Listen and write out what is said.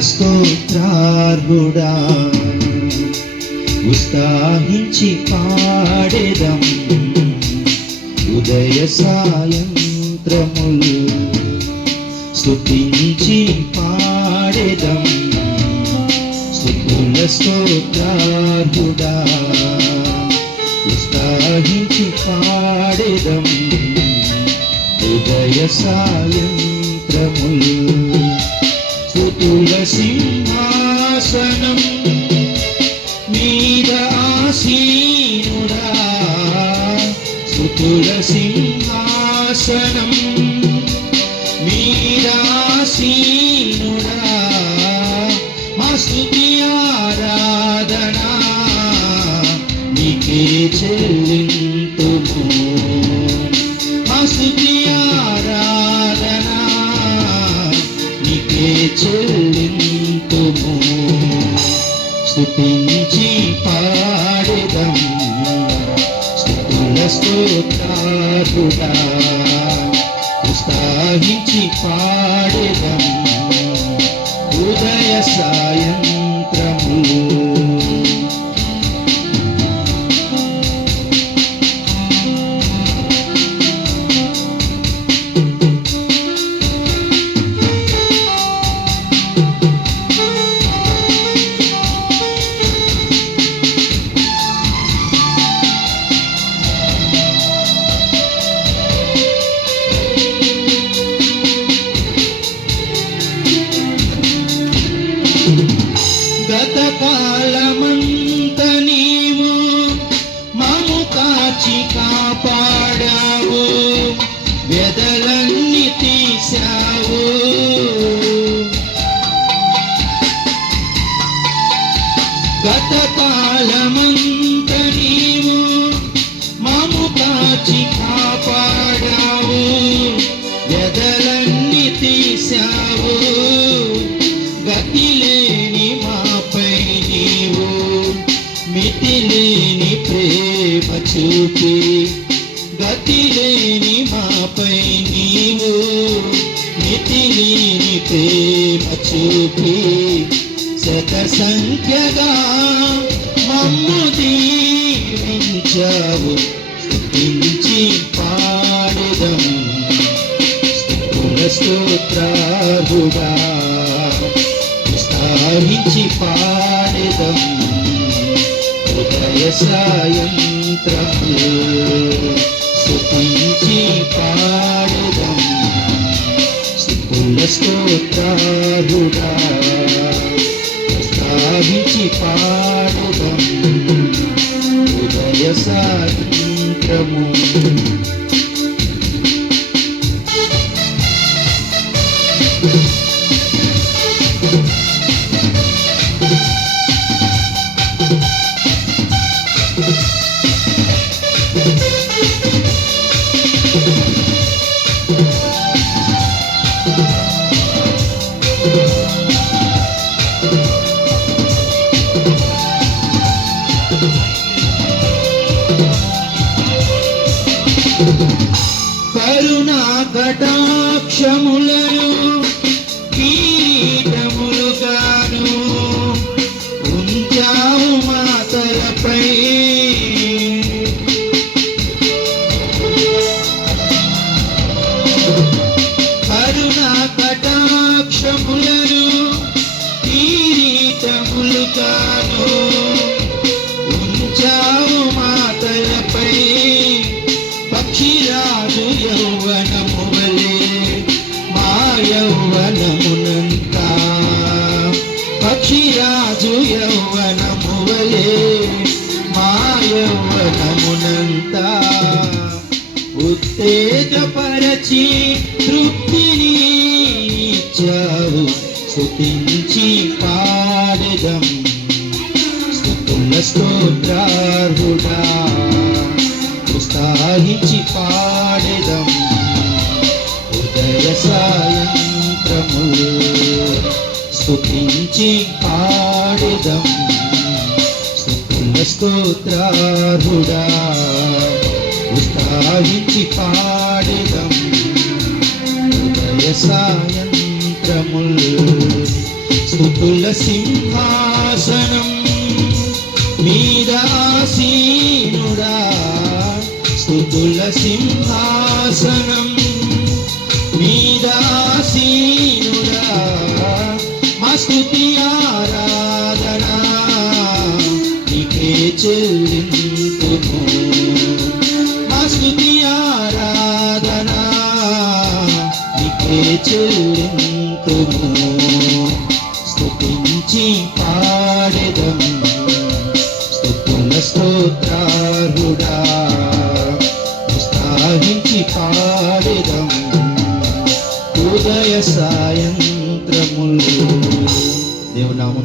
స్తోత్రార్హుడా. ఉత్సాహించి పాడేదం. ఉదయ సాయంత్రములు స్తుతించి పాడేదం. స్థుతుల స్తోత్రార్హుడా. ఉత్సాహించి పాడేదం. ఉదయ సాయంత్రములు స్తుతుల సింహాసనం మీద ఆసీనుడా. స్తుతుల సింహాసనం మీద ఆసీనుడా. మా స్తుతి ఆరాధన నీకే చెల్లింది స్తుతుల స్తోత్రారుడా ఉత్సాహించి పాడెదం ఉదయ సాయం కాలమంత నీవు మము కాచి కాపాడావు వెదలన్నీ తీశావు. గత కాలమంత నీవు మము కాచి కాపాడావు వెదలన్నీ తీశావు. ప్రేమ చూపి గతి లేని మాపై నీవు మితి లేని ప్రేమ చూపి శత సంఖ్యగా మమ్ము దీవించావు. స్థుతించి పాడదం. స్తోత్రాలుగా స్థాయించి పాడదం. ఉదయ సాయంత్రము స్తుతించి పాడదం. స్తుతుల స్తోత్రారుడా స్థాయించి పాడదం. ఉదయ సాయంత్రము కరుణా కటాక్షములను పక్షిరాజు యౌవనము వలె మా యౌవనమునంతా పక్షిరాజు యౌవనము వలె మా యౌవనమునంతా ఉత్తేజపరచి తృప్తిని ఇచ్చావు స్తుతించి స్థుతించి పాడుదం. స్తుతుల స్తోత్రార్హుడా ఉత్సాహించి పాడెదం. ఉదయ సాయంత్రములు స్తుతి సింహాసనం మీద ఆసీనుడా. స్థుతుల సింహాసనం చెల్లింతుము స్తుతించి పాడెదం స్తుతుల స్తోత్రారుడా ఉత్సాహించి పాడెదం ఉదయ సాయంత్రములు దేవునామను